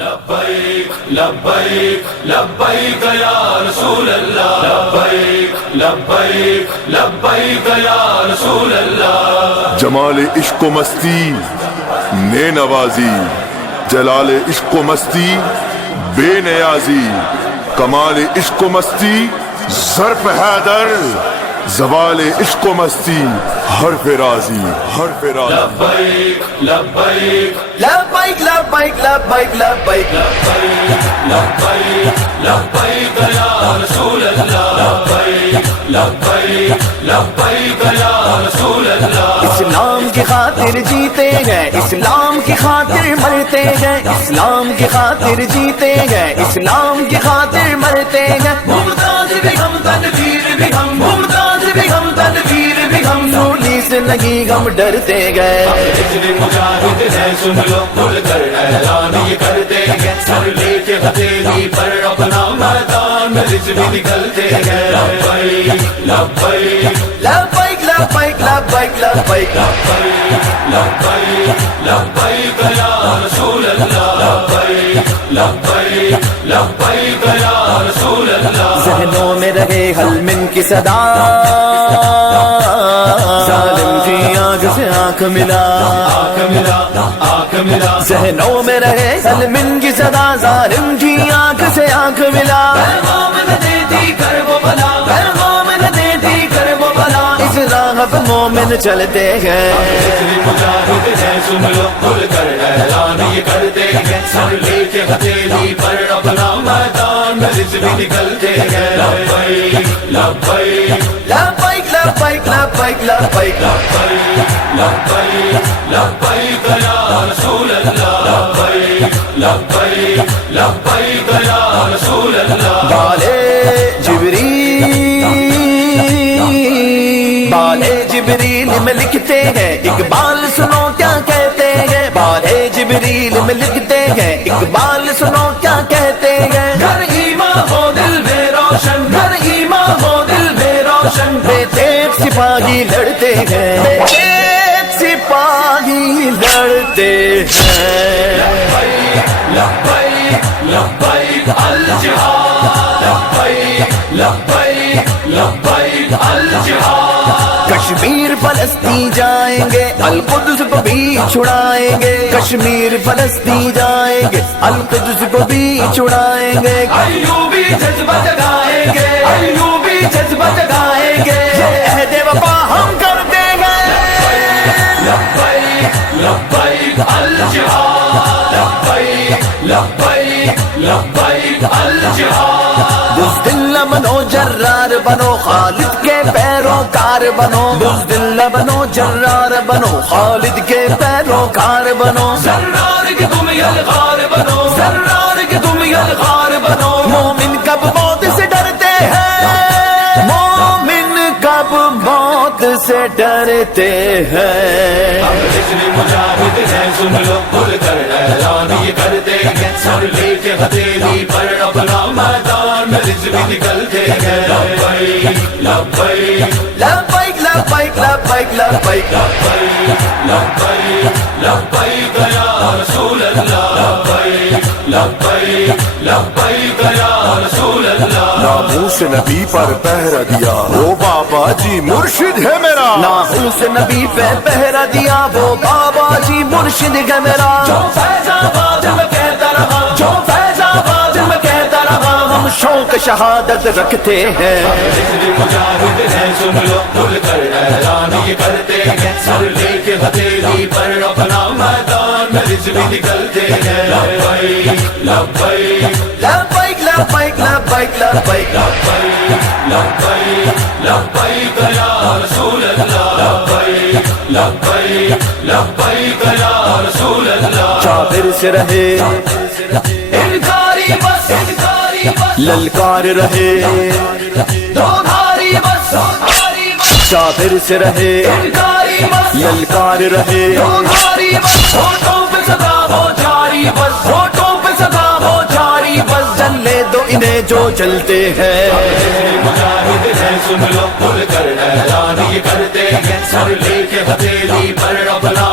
لبیک لبیک لبیک یا رسول اللہ، لبیک لبیک لبیک یا رسول اللہ۔ جمال عشق و مستی نے نوازی، جلال عشق و مستی بے نیازی، کمال عشق و مستی ظرف حیدر، زوال عشق و مستی حرف رازی، حرف رازی۔ لبیک لبیک لبیک لبیک لبیک لبیک لبیک لبیک یا رسول اللہ، لبیک لبیک لبیک یا رسول اللہ۔ اسلام کی خاطر جیتے گئے، اسلام کی خاطر مرتے گئے، اسلام کی خاطر جیتے گئے، اسلام کی خاطر مرتے گئے۔ ممتاز بھی ہم، تنویر بھی ہم، ممتاز بھی ہم، تنویر بھی ہم، سولی سے نہیں ہم ڈرتے گئے۔ ہجر مجاہد ہے سن لو، کھل کر اعلان یہ کرتے گئے، سر لے کے ہتھیلی پر اپنا میدان میں رجب نکلتے گئے۔ لبیک لبیک لبیک لبیک لبیک لبیک لبیک لبیک یا رسول اللہ، لبیک لبیک لبیک یا رسول اللہ۔ ذہنوں میں رہے حل من کی صدا، ظالم کی آنکھ سے آنکھ ملا، آنکھ ملا آنکھ ملا، ذہنوں میں رہے حل من کی صدا، ظالم کی آنکھ سے آنکھ ملا۔ پیغام نہ دیتی کر وہ بلا، پیغام نہ دیتی کر وہ بلا، اس راہ پہ مومن چلتے ہیں۔ مجاہد ہے سن لو، کھل کر اعلان یہ کرتے ہیں، سر لے کے ہتھیلی پر اپنا میدان میں رجب نکلتے ہیں۔ لبیک لبیک لبیک لبیک لبیک لبیک لبیک لبیک یا رسول اللہ، لبیک لبیک لبیک یا رسول اللہ۔ بالے جبریل میں لکھتے ہیں، اقبال سنو کیا کہتے ہیں۔ بالے جبریل میں لکھتے ہیں، اقبال سنو کیا کہتے ہیں۔ گھر ایمان ہو دل میں روشن، گھر ایمان ہو دل میں روشن، بے تیغ سپاہی لڑتے ہیں، بے تیغ سپاہی لڑتے ہیں۔ لبیک لبیک الجہاد، لبیک لبیک لبیک الجہاد۔ کشمیر فلسطین جائیں گے، القدس کو بھی چھڑائیں گے، کشمیر فلسطین جائیں گے، القدس کو بھی چھڑائیں گے۔ ایوبی جذبہ جگائیں گے، ایوبی جذبہ جگائیں گے، یہ عہد وفا ہم کرتے ہیں۔ لبیک لبیک الجہاد، لبیک لبیک لبیک الجہاد۔ بزدل نہ بنو، جرار بنو، خالد کے پیروکار بنو، بزدل نہ بنو، جرار بنو، خالد کے پیروکار بنو۔ زرار کے تم یلغار بنو، زرار کے تم یلغار بنو۔ مومن کب موت سے ڈرتے ہیں، مومن کب موت سے ڈرتے ہیں۔ ہجر مجاہد ہے سن لو، کھل کر اعلان یہ کرتے ہیں، سر لے کے ہتھیلی پر اپنا میدان میں رجب نکلتے ہیں۔ لبیک لبیک لبیک لبیک لبیک لبیک لبیک لبیک یا رسول اللہ، لبیک لبیک لبیک یا رسول اللہ۔ ناموس نبی پر پہرا دیا وہ بابا جی مرشد ہے میرا، ناموس نبی پہ پہرا دیا وہ بابا جی مرشد ہے میرا۔ جو فیض آباد میں کہتا رہا، جو فیض آباد میں کہتا رہا، ہم شوق شہادت رکھتے ہیں۔ ہجر مجاہد ہے سن لو، کھل کر اعلان یہ کرتے ہیں، سر لے کے ہتھیلی پر اپنا میدان میں رجب نکلتے ہیں۔ لبیک لبیک لبیک لبیک لبیک لبیک لبیک لبیک یا رسول اللہ، لبیک لبیک لبیک یا رسول اللہ۔ چادر سے رہے انکاری بس، انکاری بس، للکار رہے دو دھاری بس، چادر سے رہے انکاری بس، للکار رہے دو دھاری بس، ہوٹوں پہ صدا ہو جاری بس، ہوٹوں پہ صدا ہو جاری بس، جلنے دو انہیں جو چلتے ہیں۔ مجاہد ہے سن لو، کھل کر اعلان یہ کرتے ہیں، سر لے کے ہتھیلی پر اپنا